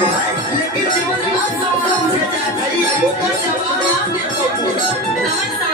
लेकिन जीवन में सब मुझे जाए भाई वो का जवाब आप देखो